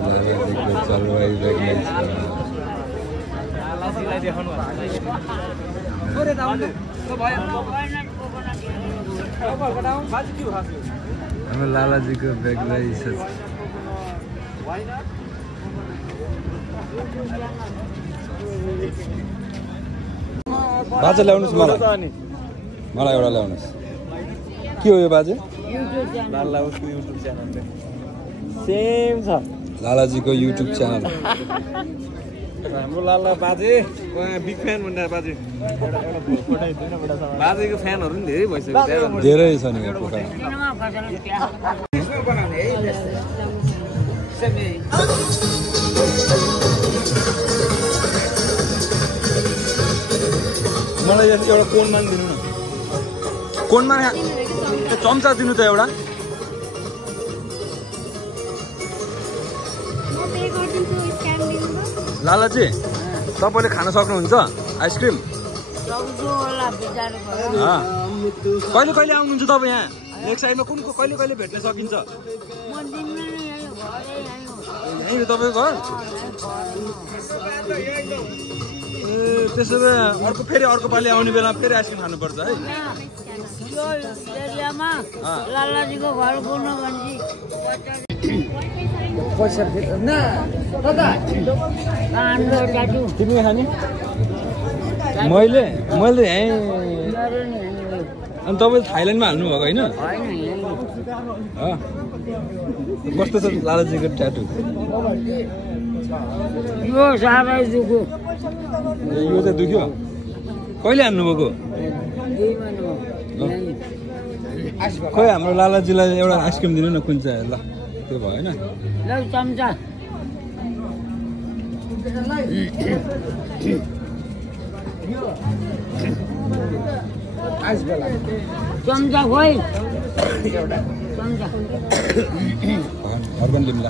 लालाजीको जलवायु बेग्लै छ। हाम्रो लालाजीको बेग्लै छ। बाजे ल्याउनुहोस् मलाई एउटा ल्याउनुहोस्। के हो यो बाजे? लालाजीको युट्युब च्यानल सेम छ। लालाजीको युट्युब च्यानल। हाम्रो लाला बाजे बिग फ्यान भन्दा बाजे बाजेको फ्यानहरू पनि धेरै भइसक्यो। धेरै छ नि पोखरा। मलाई एउटा कोनमा दिनु न। कोनमा चम्चा दिनु त एउटा। लालाजी तपाईँले खान सक्नुहुन्छ आइसक्रिम? कहिले कहिले आउनुहुन्छ तपाईँ यहाँ? नेक्स्ट साइडमा कुनको कहिले कहिले भेट्न सकिन्छ? यहीँ हो तपाईँको घर? ए त्यसो भए फेरि अर्को पालि आउने बेला फेरि आइसक्रिम खानुपर्छ है। लालाजीको घर बोल्नु भन्छ तिमी खाने? मैले यहीँ। अनि तपाईँ थाइल्यान्डमा हाल्नुभएको होइन? कस्तो छ लालाजीको ट्याटु? यो साह्रै दुख्यो। यो चाहिँ दुख्यो? कहिले हान्नुभएको? खोइ हाम्रो लालाजीलाई एउटा आइसक्रिम दिनु न कुन चाहिँ? ल त्यो भएन। चम्चा चम्चा खोइ चम्चा अर्गन लिम्ला।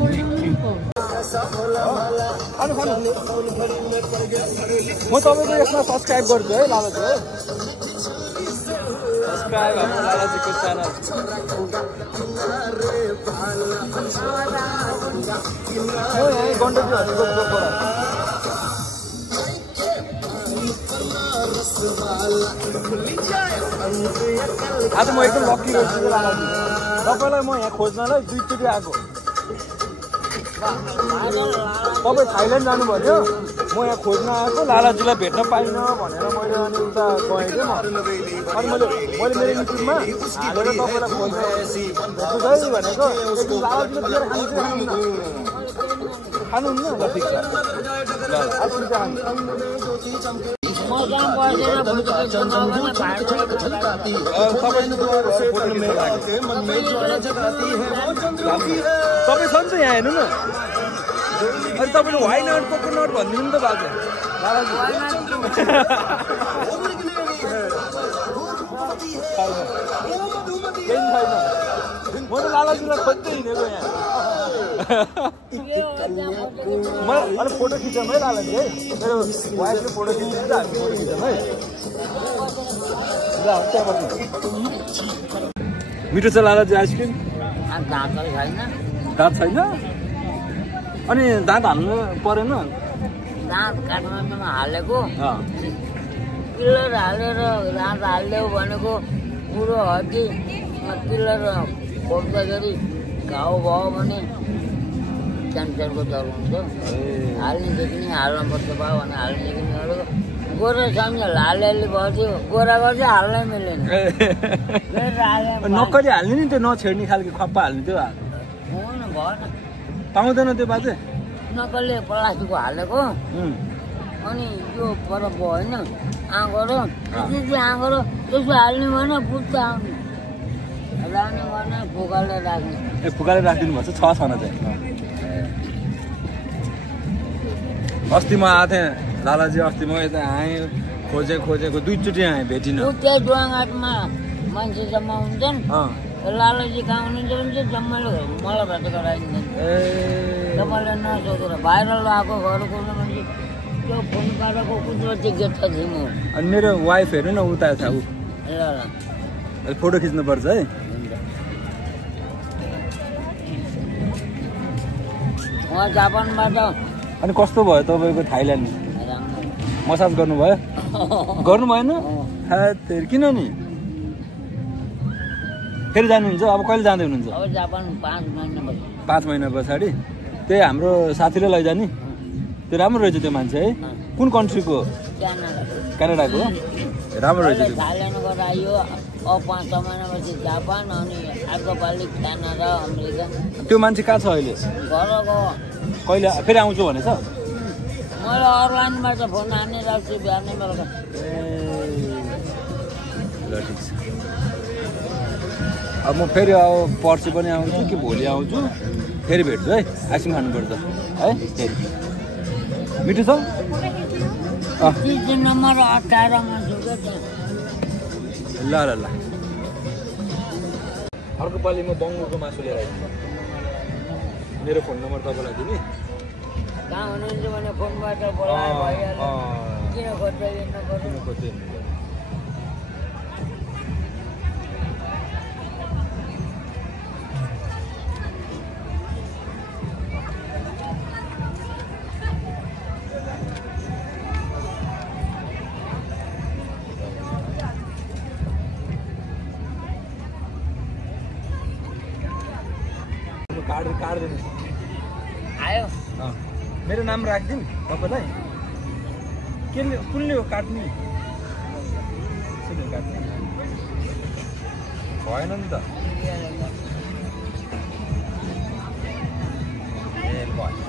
म तपाईँको यसमा सब्सक्राइब गर्छु है लालाजी। सब्सक्राइब हाम्रो लालाजीको च्यानल। आज म एकदम लक्की रहेछु लालाजी। तपाईँलाई म यहाँ खोज्नलाई 2 चोटि आएको। तपाईँ थाइल्यान्ड जानुभयो थियो, म यहाँ खोज्न आएको। लालाजीलाई भेट्न पाइनँ भनेर मैले अनि उता गएँ क्या म। अनि मैले मेरो युट्युबमा हालेर तपाईँलाई खोज्न भेट्छु है भनेको। लालाजीले दिएर खानुहुन्न? ल ठिक छ। ल तपाईँ छ नि त यहाँ हेर्नु न। अनि तपाईँले वाइनट कोकोनट भनिदिनु नि त बाजे। केही छैन। म त लालाजीलाई खोज्दै हिँडेको यहाँ। अनि फोटो खिचौँ है लालाजी है। मेरो वाइफले फोटो खिच्नु त हामी फोटो खिचौँ है। ल त्यहाँ बस्नु। मिठो छ लालाजी आइसक्रिम? दाँत छैन? अनि दाँत हाल्नु परेन? दाँत काठमाडौँमा हालेको पिलर हालेर दाँत हालिदेऊ भनेको पुरो हड्डी पिलर खोज्दाखेरि घाउ भयो भने क्यान्सरको डर हुन्छ। हाल्नेदेखि नै हाल्नुपर्छ भयो भने हाल्नेदेखि नै गोरा सम्झ हालिहाल्ने भयो। गोराको चाहिँ हाल्नै मिलेन। नक्कली हाल्ने नि त्यो नछेड्ने खालको खप्पा हाल्ने त्यो होइन भएन। पाउँदैन त्यो बाजे? नक्कली प्लास्टिकको हालेको अनि यो पर होइन आँगो र आँगो र त्यसो हाल्ने भएन पुच्छ आउने राख्ने भएन फुकालेर राख्ने। ए फुकालेर राखिदिनु भएको छ छन चाहिँ। अस्ति म आएको थिएँ लालाजी। अस्ति म यता आएँ खोजेको 2 चोटि आएँ भेटिनँ। त्यही डुवाघाटमा मान्छे जम्मा हुन्छन्। लालाजी कहाँ हुनुहुन्छ भने चाहिँ जम्माले मलाई भेट गराइदिन्छन्। तपाईँले नसोधेर भाइरल आएको घर खोल्नु भने त्यो फोन काटेको कुद्रो चाहिँ गेट थिएँ म। अनि मेरो वाइफ हेर्नु न उता छ ऊ। ल फोटो खिच्नुपर्छ है। म जापानबाट अनि कस्तो भयो तपाईँको थाइल्यान्ड मसाज गर्नुभयो गर्नु भएन किन नि फेरि जानुहुन्छ अब कहिले जाँदै हुनुहुन्छ अब जापान 5 महिना पछाडि त्यही हाम्रो साथीले लैजाने त्यो राम्रो रहेछ त्यो मान्छे है कुन कन्ट्रीको क्यानाडाको राम्रो रहेछ थाइल्यान्ड गएर आयो अब 5 महिनापछि जापान अनि अर्को पालि क्यानाडा अमेरिका त्यो मान्छे कहाँ छ अहिले घरको कहिले फेरि आउँछु भनेछ मैले अनलाइनबाट फोन हानिरहेको छु बिहानै बेलुका ल ठिक छ अब म फेरि अब पर्सि पनि आउँछु कि भोलि आउँछु फेरि भेट्छु है आइसक्रिम खानुपर्छ है फेरि मिठो छ नम्बर 18 मा छु ल ल ल अर्को पालि म बङ्गुरको मासु लिएर आइदिन्छु मेरो फोन नम्बर तपाईँलाई दिने कहाँ हुनुहुन्छ भने फोनबाट बोलाए भइहाल्यो किन खोज्दै कार्ड दिनु आयो मेरो नाम राखिदिउँ तपाईँलाई केले कुनले हो काट्ने काट्ने भएन नि त ए भयो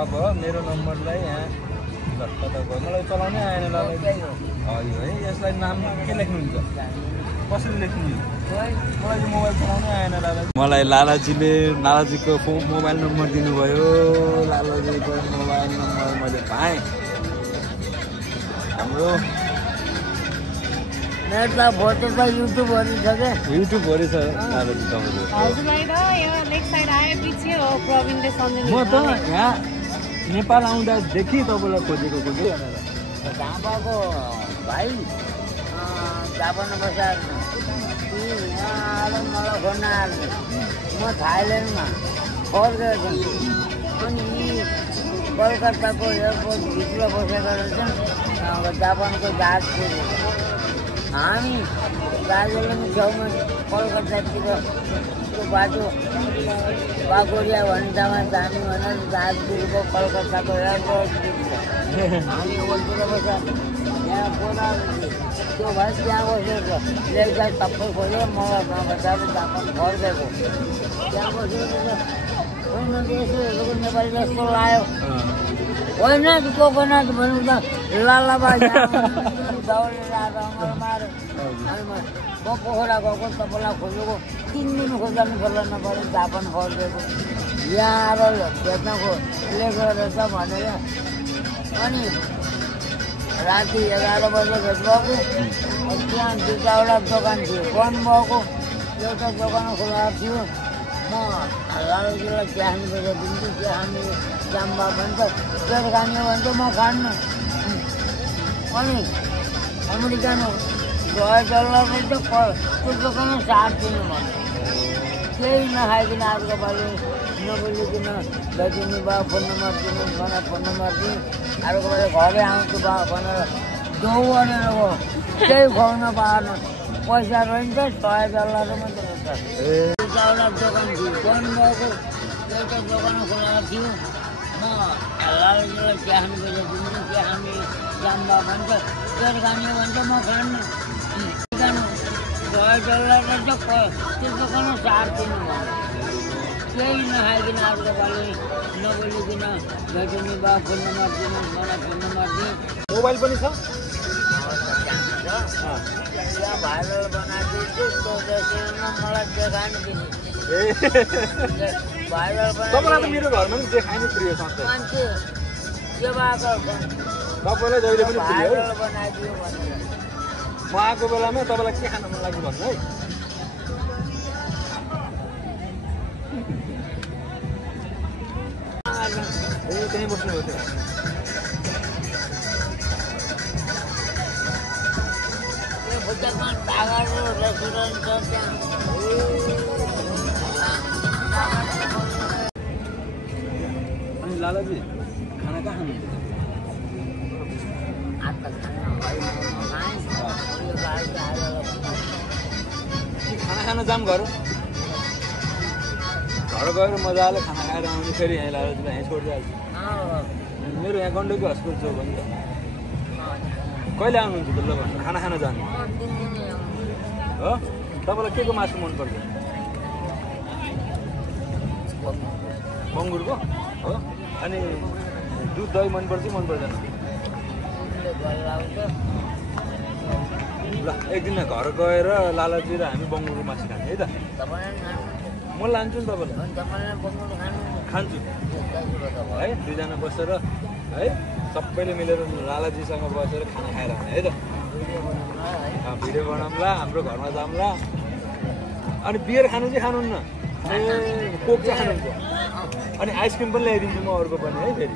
अब मेरो नम्बरलाई यहाँ तपाईँ मलाई चलाउनै आएन ल हजुर है यसलाई नाम के लेख्नुहुन्छ कसरी लेख्नुहुन्छ मलाई मोबाइल चलाउनै आएन मलाई लालाजीको मोबाइल नम्बर दिनुभयो लालाजीको मोबाइल नम्बर मैले पाएँ हाम्रो मेरो त फोटो त युट्युबहरू छ क्या युट्युबहरू छ लालाजी तपाईँको म त यहाँ नेपाल आउँदादेखि तपाईँलाई खोजेको झापाको भाइ जापान बजार मलाई फोन आएको म थाइल्यान्डमा फर्केको छु अनि कलकत्ताको एयरपोर्टभित्र बसेको रहेछ जापानको जहाज पुगेको हामी दार्जिलिङ छेउमा कलकत्तातिर त्यो बाटो बागोरिया भन्ने ठाउँमा जाने भनेर जहाज पुगेको कलकत्ताको एयरपोर्ट हामी ओल्टेर बस्छ यहाँ बोलाएको त्यो भाइ त्यहाँ बसेको लेखा सबै खोज्यो मलाई नबचाएर जापान फर्केको त्यहाँ बसेको यसो हेरेको नेपाली जस्तो लाग्यो होइन को बनाएको भन्नु त लालाबा दौडेर आएर मलाई माऱ्यो अनि म पोखरा गएको तपाईँलाई खोजेको 3 दिन खोज्दा नि खोल्न नपऱ्यो जापान फर्केको यहाँ आएर भेट्नको लेखेको रहेछ भनेर अनि राति 11 बजे भेट्नुभएको त्यहाँ 2-4वटा दोकान थियो बन्द भएको एउटा दोकान खुला थियो म लालुजीलाई चिया खाने पैसा दिन्छु चिया खाने जाम्बा भन्छ बेर खाने भन्छ म खान्न अनि अमेरिकन $10 त त्यो दोकान साट्दिनु भन्छ केही नखाइकन अर्को पालि नबोलिकन दाजुनी बा फोन नम्बर दिनु मलाई फोन नम्बर दिनु अर्को पालि घरै आउँछु बा भनेर दौ गरेर हो केही खुवाउन पाएन पैसा रहन्छ $100 मात्रै रहेछ एउटा दोकान थियो बन्द भएको एउटा दोकान खोला थियो म लालुजीलाई चिया खाने पैसा दिन्छु चिया खाने जाम्बा भन्छ बेर खाने भन्छ म खान्न $10 रहेछ त्यो दोकान साट्दिनु भन्छ केही नखाइकन अर्को पालि नबोलिकन भेट्ने बा फोन नम्बर दिनु मलाई फोन नम्बर दिनु मोबाइल पनि छ त्यहाँ भाइरल बनाइदिन्छु मलाई देखाएन दिने भाइरल तपाईँलाई मेरो घरमा पनि देखाइने प्रिय सन्त मान्छे के भएको तपाईँलाई जहिले पनि प्रिय भाइरल बनाइदियो भनेर म आएको बेलामा तपाईँलाई के खान मन लाग्यो भन्नु है त्यहीँ बस्नुभयो त्यो रेस्टुरेन्ट छ त्यहाँ लालाजी खाना कहाँ खानुहुन्छ खाना खान जाम घर गएर मजाले खाना खाएर आउने फेरि यहाँ लालाजीलाई यहीँ छोडिदिइहाल्छु मेरो यहाँ गण्डकी हस्पिटल छ भने त कहिले आउनुहुन्छ त ल भन्नु खाना खान जानु हो तपाईँलाई के को मासु मनपर्छ बङ्गुरको हो अनि दुध दही मनपर्छ मन पर्दैन ल एक दिन घर गएर लालाजी र हामी बङ्गुरको मासु खाने है त म लान्छु नि तपाईँलाई खान्छु है दुईजना बसेर है सबैले मिलेर लालाजीसँग बसेर खाना खाएर आउने है त भिडियो बनाउँला हाम्रो घरमा जाउँला अनि बियर खानु चाहिँ खानुहुन्न ए कोक चाहिँ खानुहुन्छ अनि आइसक्रिम पनि ल्याइदिन्छु म अर्को पनि है फेरि